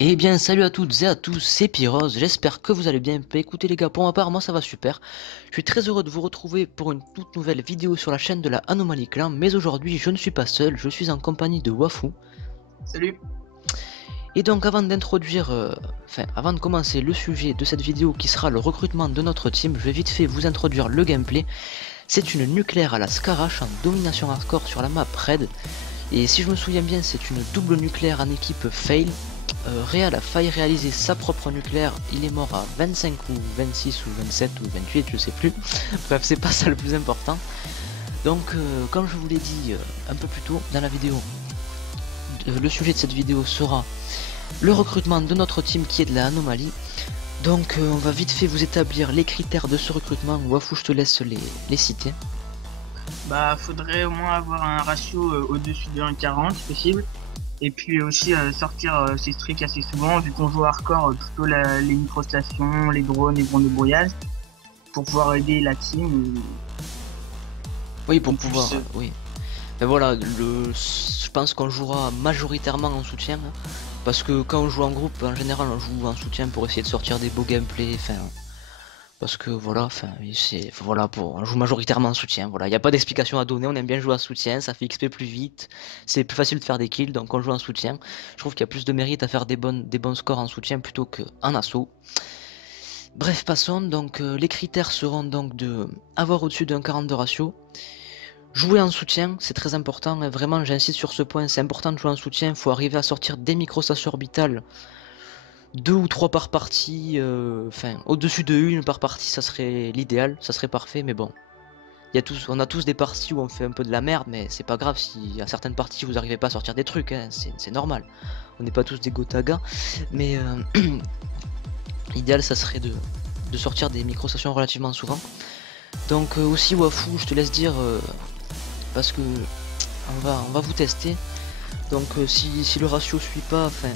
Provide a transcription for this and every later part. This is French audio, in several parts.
Eh bien, salut à toutes et à tous, c'est Pyros, j'espère que vous allez bien. Bah, écoutez les gars, pour ma part, moi ça va super. Je suis très heureux de vous retrouver pour une toute nouvelle vidéo sur la chaîne de la Anomaly Clan, mais aujourd'hui je ne suis pas seul, je suis en compagnie de Wafou. Salut. Et donc avant de commencer le sujet de cette vidéo qui sera le recrutement de notre team, je vais vite fait vous introduire le gameplay. C'est une nucléaire à la Scarache en domination hardcore sur la map Red. Et si je me souviens bien, c'est une double nucléaire en équipe fail. Real a failli réaliser sa propre nucléaire, il est mort à 25 ou 26 ou 27 ou 28, je sais plus. Bref, c'est pas ça le plus important. Donc, comme je vous l'ai dit un peu plus tôt dans la vidéo, le sujet de cette vidéo sera le recrutement de notre team qui est de la anomalie. Donc, on va vite fait vous établir les critères de ce recrutement. Wafou, je te laisse les citer. Bah, faudrait au moins avoir un ratio au-dessus de 1,40 si possible. Et puis aussi sortir ses streaks assez souvent, vu qu'on joue hardcore, plutôt les microstations, les drones, les drones de brouillage, pour pouvoir aider la team. Oui, pour En pouvoir, plus, oui. Mais voilà, je pense qu'on jouera majoritairement en soutien, hein, parce que quand on joue en groupe, en général, on joue en soutien pour essayer de sortir des beaux gameplays, enfin, parce que voilà, enfin, voilà, on joue majoritairement en soutien, voilà, il n'y a pas d'explication à donner, on aime bien jouer en soutien, ça fait XP plus vite, c'est plus facile de faire des kills, donc on joue en soutien. Je trouve qu'il y a plus de mérite à faire des bons scores en soutien plutôt qu'en assaut. Bref, passons, donc les critères seront donc de avoir au-dessus d'un 40 de ratio. Jouer en soutien, c'est très important, hein, vraiment j'insiste sur ce point, c'est important de jouer en soutien, il faut arriver à sortir des microstations orbitales, 2 ou 3 par partie, enfin au-dessus de 1 par partie ça serait l'idéal, ça serait parfait, mais bon. On a tous des parties où on fait un peu de la merde, mais c'est pas grave si à certaines parties vous arrivez pas à sortir des trucs, hein, c'est normal. On n'est pas tous des Gotaga, mais l'idéal ça serait de sortir des microstations relativement souvent. Donc aussi Wafou, je te laisse dire, parce que on va vous tester. Donc si le ratio suit pas, enfin,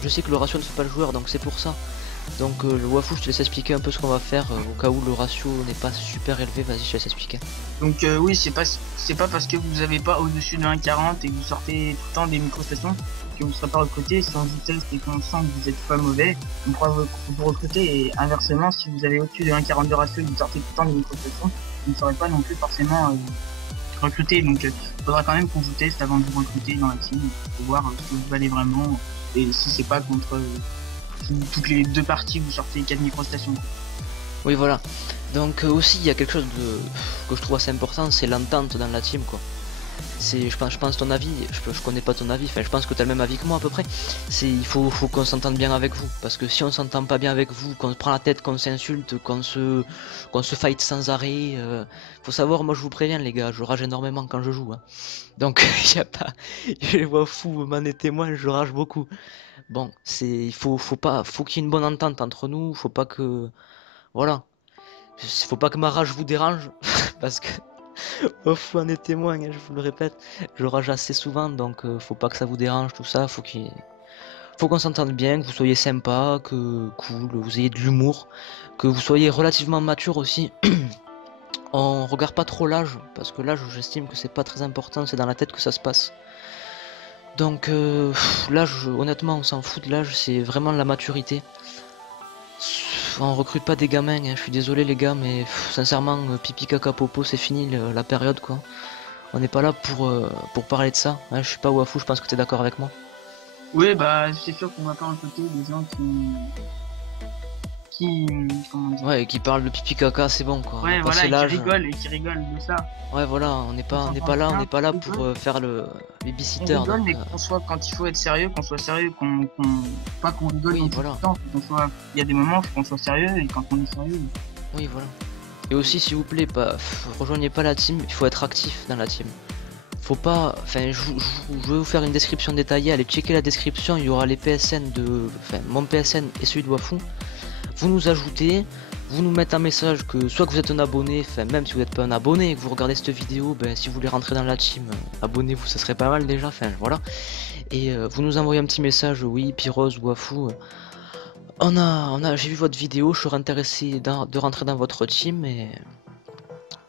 je sais que le ratio ne fait pas le joueur, donc c'est pour ça. Donc le Wafou, je te laisse expliquer un peu ce qu'on va faire au cas où le ratio n'est pas super élevé. Vas-y, je te laisse expliquer. oui, c'est pas parce que vous avez pas au-dessus de 1,40 et que vous sortez tout le temps des microstations que vous ne serez pas recruté. Si on vous teste et qu'on sent que vous êtes pas mauvais, on pourra vous recruter. Et inversement, si vous avez au-dessus de 1,40 de ratio et que vous sortez tout le temps des microstations, vous ne serez pas non plus forcément recruté. Donc il faudra quand même qu'on vous teste avant de vous recruter dans la team pour voir ce que vous valez vraiment et si c'est pas contre si toutes les deux parties vous sortez 4 microstations. Oui, voilà. Donc aussi, il y a quelque chose que je trouve assez important, c'est l'entente dans la team, quoi. Je pense ton avis, je connais pas ton avis, enfin je pense que tu as le même avis que moi à peu près. Faut qu'on s'entende bien avec vous, parce que si on s'entend pas bien avec vous, qu'on se prend la tête, qu'on s'insulte, qu'on se fight sans arrêt, faut savoir, moi je vous préviens les gars, je rage énormément quand je joue, hein. Donc y a pas, je les vois fous, m'en est témoin, je rage beaucoup. Bon, faut qu'il y ait une bonne entente entre nous, faut pas que, voilà, faut pas que ma rage vous dérange, parce que oh, faut en être témoin, hein, je vous le répète. Je rage assez souvent, donc faut pas que ça vous dérange, tout ça. Faut qu'on s'entende bien, que vous soyez sympa, que cool, vous ayez de l'humour, que vous soyez relativement mature aussi. On regarde pas trop l'âge, parce que l'âge, j'estime que c'est pas très important, c'est dans la tête que ça se passe. Donc l'âge, honnêtement, on s'en fout de l'âge, c'est vraiment la maturité. On recrute pas des gamins, hein, je suis désolé les gars, mais sincèrement, pipi caca popo, c'est fini la période quoi. On n'est pas là pour parler de ça, hein, je suis pas Wafou, je pense que t'es d'accord avec moi. Oui, bah c'est sûr qu'on va pas recruter des gens qui comment dire. Ouais, qui parle de pipi caca, c'est bon quoi, on a Ouais, passé voilà, l'âge. et qui rigolent de ça. Ouais voilà, On s'entend on bien, n'est pas là on pour rigole, faire le on babysitter rigole, donc mais qu'on soit quand il faut être sérieux, qu'on soit sérieux, pas qu'on rigole oui dans tout voilà, le temps, il y a des moments faut qu'on soit sérieux et quand on est sérieux. oui voilà. Et aussi s'il vous plaît, rejoignez pas la team, il faut être actif dans la team. Faut pas, enfin je vais vous faire une description détaillée, allez checker la description, il y aura les PSN enfin mon PSN et celui de Wafou. Vous nous ajoutez, vous nous mettez un message que soit que vous êtes un abonné, enfin même si vous n'êtes pas un abonné et que vous regardez cette vidéo, ben si vous voulez rentrer dans la team, abonnez-vous, ça serait pas mal déjà, enfin voilà. Et vous nous envoyez un petit message, oui, Pyros, Wafou, j'ai vu votre vidéo, je serais intéressé de rentrer dans votre team et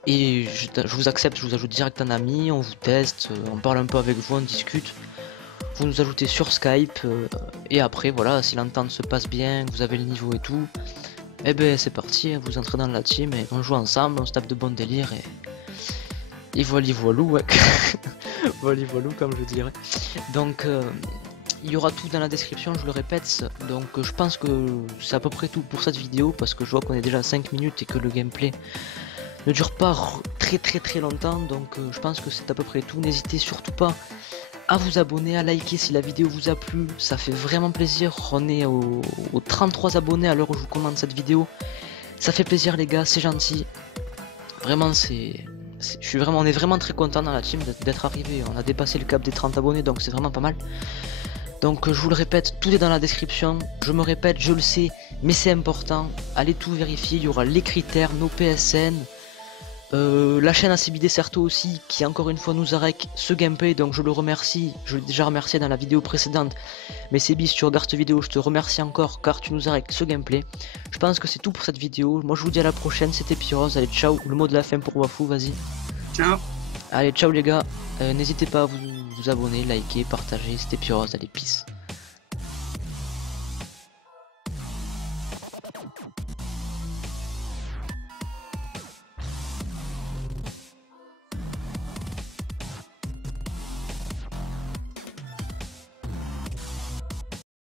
je vous accepte, je vous ajoute direct un ami, on vous teste, on parle un peu avec vous, on discute. vous nous ajoutez sur Skype, et après voilà, si l'entente se passe bien, vous avez le niveau et tout, et ben c'est parti, vous entrez dans la team et on joue ensemble, on se tape de bons délires et voilà voilou, ouais. Voilà voilou comme je dirais. Donc il y aura tout dans la description, je le répète, donc je pense que c'est à peu près tout pour cette vidéo, parce que je vois qu'on est déjà à 5 minutes et que le gameplay ne dure pas très longtemps, donc je pense que c'est à peu près tout. N'hésitez surtout pas à vous abonner, à liker si la vidéo vous a plu, ça fait vraiment plaisir. On est aux 33 abonnés à l'heure où je vous commande cette vidéo, ça fait plaisir les gars, c'est gentil. Vraiment on est vraiment très content dans la team d'être arrivé, on a dépassé le cap des 30 abonnés, donc c'est vraiment pas mal. Donc je vous le répète, tout est dans la description, je me répète, je le sais, mais c'est important, allez tout vérifier, il y aura les critères, nos PSN, la chaîne ACBD Certo aussi, qui encore une fois nous arrête ce gameplay, donc je le remercie, je l'ai déjà remercié dans la vidéo précédente, mais Sebi, si tu regardes cette vidéo, je te remercie encore, car tu nous arrêtes ce gameplay. Je pense que c'est tout pour cette vidéo, moi je vous dis à la prochaine, c'était Pyros, allez ciao, le mot de la fin pour Wafou, vas-y. Ciao. Allez ciao les gars, n'hésitez pas à vous abonner, liker, partager, c'était Pyros, allez peace.